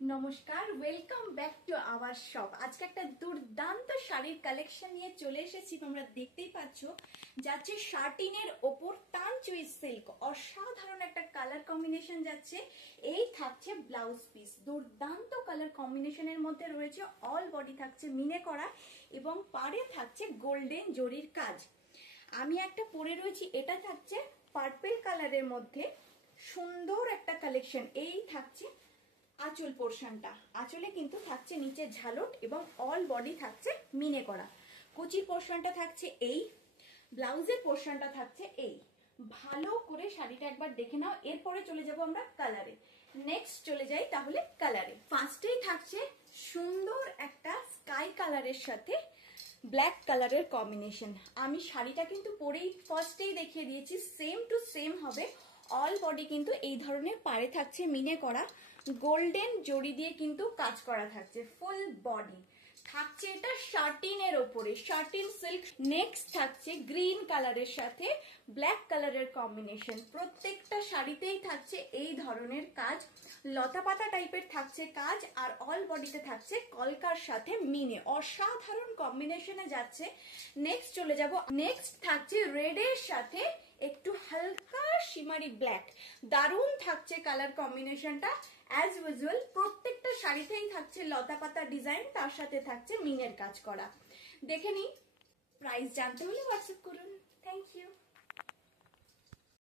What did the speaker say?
নমস্কার, welcome back to our shop. আজকে একটা দুর্দান্ত শাড়ির কালেকশন নিয়ে চলে এসেছি। তোমরা দেখতেই পাচ্ছ, যাচ্ছে শার্টিনের ওপর তানচুই সিল্ক, অসাধারণ একটা কালার কম্বিনেশন যাচ্ছে। এই থাকছে ব্লাউজ পিস, দুর্দান্ত কালার কম্বিনেশনের মধ্যে রয়েছে। অল বডি থাকছে মিনে করা এবং পাড়ে থাকছে গোল্ডেন জরির কাজ। আমি একটা পরে রয়েছি, এটা থাকছে পার্পল কালারের মধ্যে, সুন্দর একটা কালেকশন। এই থাকছে আঁচল পোর্শনটা, আঁচলে কিন্তু থাকছে নিচে ঝালট এবং অল বডি থাকছে মিনে করা। কুচির পোর্শনটা থাকছে এই, ব্লাউজের পোর্শনটা থাকছে এই। ভালো করে শাড়িটা একবার দেখে নাও, এরপরে চলে যাব আমরা কালারে। নেক্সট চলে যাই তাহলে কালারে। ফার্স্টেই থাকছে সুন্দর একটা স্কাই কালারের সাথে ব্ল্যাক কালারের কম্বিনেশন। আমি শাড়িটা কিন্তু পরেই ফার্স্টেই দেখিয়ে দিয়েছি, সেম টু সেম হবে। অল বডি কিন্তু এই ধরনের পাড়ে থাকছে মিনে করা, গোল্ডেন জড়ি দিয়ে কিন্তু কাজ করা থাকছে। ফুল বডি থাকছে এটা শার্টিনের ওপরে, শার্টিন সিল্ক। নেক্সট থাকছে গ্রিন কালারের সাথে ব্ল্যাক কালারের কম্বিনেশন। প্রত্যেকটা শাড়িতেই থাকছে এই ধরনের কাজ, লতা পাতা টাইপের থাকছে কাজ, আর অল বডিতে থাকছে কলকার সাথে মিনে, অসাধারণ কম্বিনেশনে যাচ্ছে। নেক্সট চলে যাব, নেক্সট থাকছে রেডের সাথে একটু হালকা শিমারি ব্ল্যাক। দারুণ থাকছে কালার কম্বিনেশনটা। অ্যাজ ইউজুয়াল প্রত্যেকটা শাড়িতেই থাকছে লতা পাতা ডিজাইন, তার সাথে থাকছে মিনের কাজ করা। দেখে নিই, প্রাইস জানতে হলে হোয়াটসঅ্যাপ করুন। Thank you.